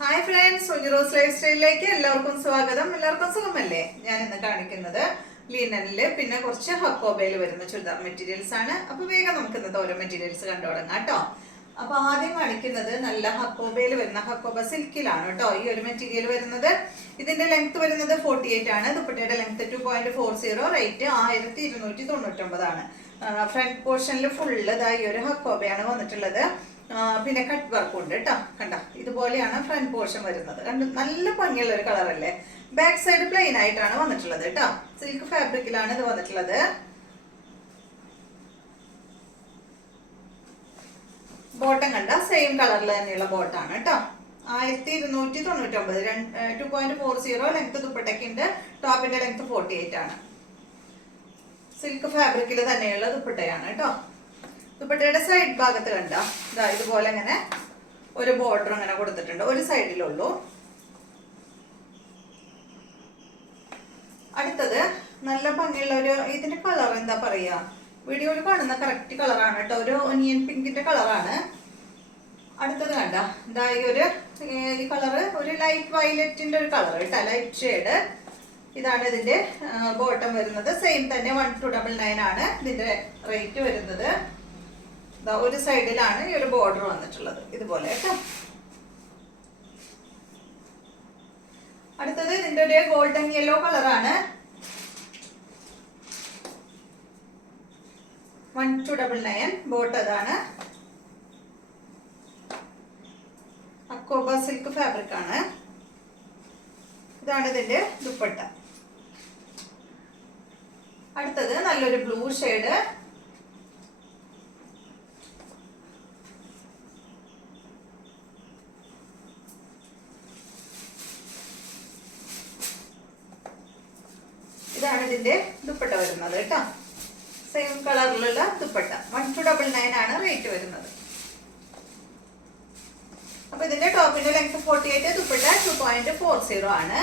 Hi friends, സുജിറോസ് life സ്റ്റൈലിലേക്ക് എല്ലാവർക്കും സ്വാഗതം. എല്ലാവർക്കും സുഖമല്ലേ? ഞാൻ ഇന്ന് കാണിക്കുന്നത് ലിനനില് പിന്നെ കുറച്ച് ഹക്കോബയിൽ വരുന്ന ചുരിദാർ മെറ്റീരിയൽസ് ആണ്. അപ്പൊ വേഗം നമുക്ക് ഇന്നത്തെ ഓരോ മെറ്റീരിയൽസ് കണ്ടു തുടങ്ങാം കേട്ടോ. അപ്പൊ ആദ്യം കാണിക്കുന്നത് നല്ല ഹക്കോബയിൽ വരുന്ന ഹക്കോബ സിൽക്കിലാണ് കേട്ടോ ഈ ഒരു മെറ്റീരിയൽ വരുന്നത്. ഇതിന്റെ ലെങ്ത് വരുന്നത് 48 ആണ്. ദുപ്പട്ടയുടെ ലെങ്ത് 2.40, റേറ്റ് 1299 ആണ്. ഫ്രണ്ട് പോർഷനിൽ ഫുള്ള് ഈ ഒരു ഹക്കോബയാണ് വന്നിട്ടുള്ളത്. പിന്നെ കട്ട് വർക്ക് ഉണ്ട് കേട്ടോ. കണ്ട ഇതുപോലെയാണ് ഫ്രണ്ട് പോർഷൻ വരുന്നത്. നല്ല ഭംഗിയുള്ള ഒരു കളർ അല്ലേ. ബാക്ക് സൈഡ് പ്ലെയിൻ ആയിട്ടാണ് വന്നിട്ടുള്ളത് കേട്ടോ. സിൽക്ക് ഫാബ്രിക്കിലാണ് ഇത് വന്നിട്ടുള്ളത്. ബോട്ടം കണ്ട സെയിം കളറിൽ തന്നെയുള്ള ബോട്ടാണ് കേട്ടോ. 1299, 2.40 ലെങ്ത് ദുപ്പട്ടയ്ക്കുണ്ട്. ടോപ്പിന്റെ ലെങ്ത് 48 ആണ്. സിൽക്ക് ഫാബ്രിക്കിൽ തന്നെയുള്ള ദുപ്പട്ടയാണ് കേട്ടോ. ദുപ്പട്ടയുടെ സൈഡ് ഭാഗത്ത് കണ്ട ഇതുപോലെ ഇങ്ങനെ ഒരു ബോർഡർ ഇങ്ങനെ കൊടുത്തിട്ടുണ്ട്. ഒരു സൈഡിലുള്ളൂ. അടുത്തത് നല്ല ഭംഗിയുള്ള ഒരു, ഇതിന്റെ കളർ എന്താ പറയാ, വീഡിയോയിൽ കാണുന്ന കറക്റ്റ് കളറാണ് കേട്ടോ. ഒരു ഒനിയൻ പിങ്കിന്റെ കളറാണ്. അടുത്തത് കണ്ട ഈ കളറ് ഒരു ലൈറ്റ് വയലറ്റിന്റെ ഒരു കളർ കേട്ടോ, ലൈറ്റ് ഷെയ്ഡ്. ഇതാണ് ഇതിന്റെ ബോട്ടം വരുന്നത്. സെയിം തന്നെ 1299 ആണ് ഇതിന്റെ റേറ്റ് വരുന്നത്. ഒരു സൈഡിലാണ് ഈ ഒരു ബോർഡർ വന്നിട്ടുള്ളത് ഇതുപോലെ കേട്ടോ. അടുത്തത് ഇതിന്റെ ഒരു ഗോൾഡൻ യെല്ലോ കളറാണ്. 1299 ബോട്ട്. അതാണ് അക്കോബ സിൽക്ക് ഫാബ്രിക് ആണ്. ഇതാണ് ഇതിന്റെ ദുപ്പട്ട. അടുത്തത് നല്ലൊരു ബ്ലൂ ഷെയ്ഡ്. ഇതാണ് ഇതിന്റെ ദുപ്പട്ട വരുന്നത് കേട്ടോ. സെയിം കളറിലുള്ള ദുപ്പട്ട. 1299 ആണ് റേറ്റ് വരുന്നത്. അപ്പൊ ഇതിന്റെ ടോപ്പിന്റെ ലെങ്ത് 48, ദുപ്പട്ട 2.40 ആണ്.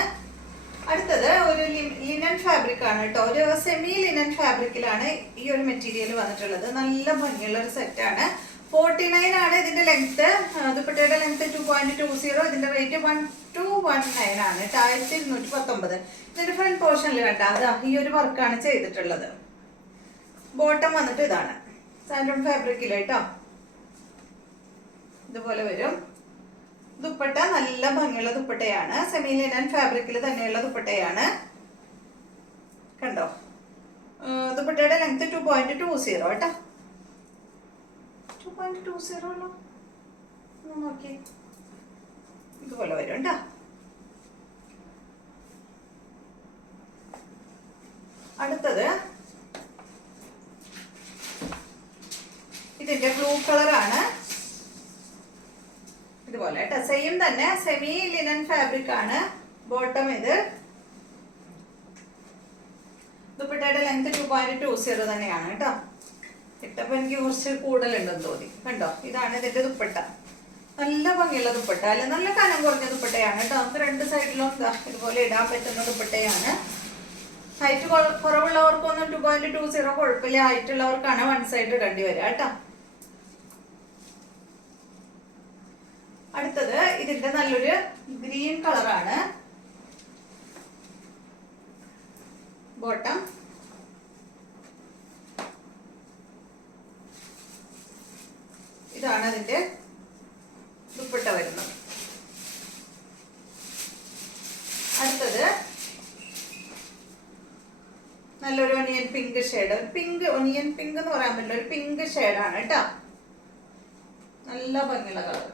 അടുത്തത് ഒരു ലിനൻ ഫാബ്രിക് ആണ് കേട്ടോ. ഒരു സെമി ലിനൻ ഫാബ്രിക്കിലാണ് ഈ ഒരു മെറ്റീരിയൽ വന്നിട്ടുള്ളത്. നല്ല ഭംഗിയുള്ള ഒരു സെറ്റ് ആണ്. 49 ആണ് ഇതിന്റെ ലെങ്ത്. ദുപ്പട്ടയുടെ ലെങ്ത് 2.20, ഇതിന്റെ റേറ്റ് 1219 ആണ്. 1219. ഇതിന്റെ ഫ്രണ്ട് പോർഷനിൽ കണ്ട ഈ ഒരു വർക്കാണ് ചെയ്തിട്ടുള്ളത്. ബോട്ടം വന്നിട്ട് ഇതാണ് സാൻഡോൺ ഫാബ്രിക്കിൽ കേട്ടോ. ഇതുപോലെ വരും. ദുപ്പട്ട നല്ല ഭംഗിയുള്ള ദുപ്പട്ടയാണ്. സെമി ലിനൻ ഫാബ്രിക്കിൽ തന്നെയുള്ള ദുപ്പട്ടയാണ്. കണ്ടോ, ദുപ്പട്ടയുടെ ലെങ്ത് 2.20 കേട്ടോ. 2.20 നോക്കി ഇതുപോലെ വരും കേട്ടോ. അടുത്തത് ഇതിന്റെ ബ്ലൂ കളറാണ്. ഇതുപോലെ കേട്ടോ. സെയിം തന്നെ സെമി ലിനൻ ഫാബ്രിക് ആണ്. ബോട്ടം ഇത്. ദുപ്പട്ടയുടെ ലെങ്ത് 2.20 തന്നെയാണ് കേട്ടോ. ഇട്ടപ്പോ എനിക്ക് കുറച്ച് കൂടുതലുണ്ടെന്ന് തോന്നി. കണ്ടോ, ഇതാണ് ഇതിന്റെ ദുപ്പട്ട. നല്ല ഭംഗിയുള്ള ദുപ്പട്ട അല്ലെ. നല്ല കനം കുറഞ്ഞ ദുപ്പട്ടയാണ് കേട്ടോ. നമുക്ക് രണ്ട് സൈഡിലും ഇതുപോലെ ഇടാൻ പറ്റുന്ന ദുപ്പട്ടയാണ്. ഹൈറ്റ് കുറവുള്ളവർക്കൊന്നും 2.20 കുഴപ്പമില്ല. ഹൈറ്റുള്ളവർക്കാണ് വൺ സൈഡ് ഇടേണ്ടി വരിക കേട്ടോ. അടുത്തത് ഇതിന്റെ നല്ലൊരു ഗ്രീൻ കളറാണ്. ബോട്ടം. ഇതാണ് അതിന്റെ ദുപ്പട്ട വരുന്നത്. അടുത്തത് നല്ലൊരു onion pink shade. Pink onion pink എന്ന് പറയാൻ പറ്റില്ല, ഒരു പിങ്ക് ഷെയ്ഡാണ് കേട്ടോ. നല്ല ഭംഗിയുള്ള കളർ.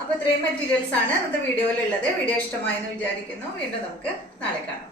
അപ്പൊ ഇത്രയും മെറ്റീരിയൽസ് ആണ് ഇന്നത്തെ വീഡിയോയിലുള്ളത്. വീഡിയോ ഇഷ്ടമായെന്ന് വിചാരിക്കുന്നു. വീണ്ടും നമുക്ക് നാളെ കാണാം.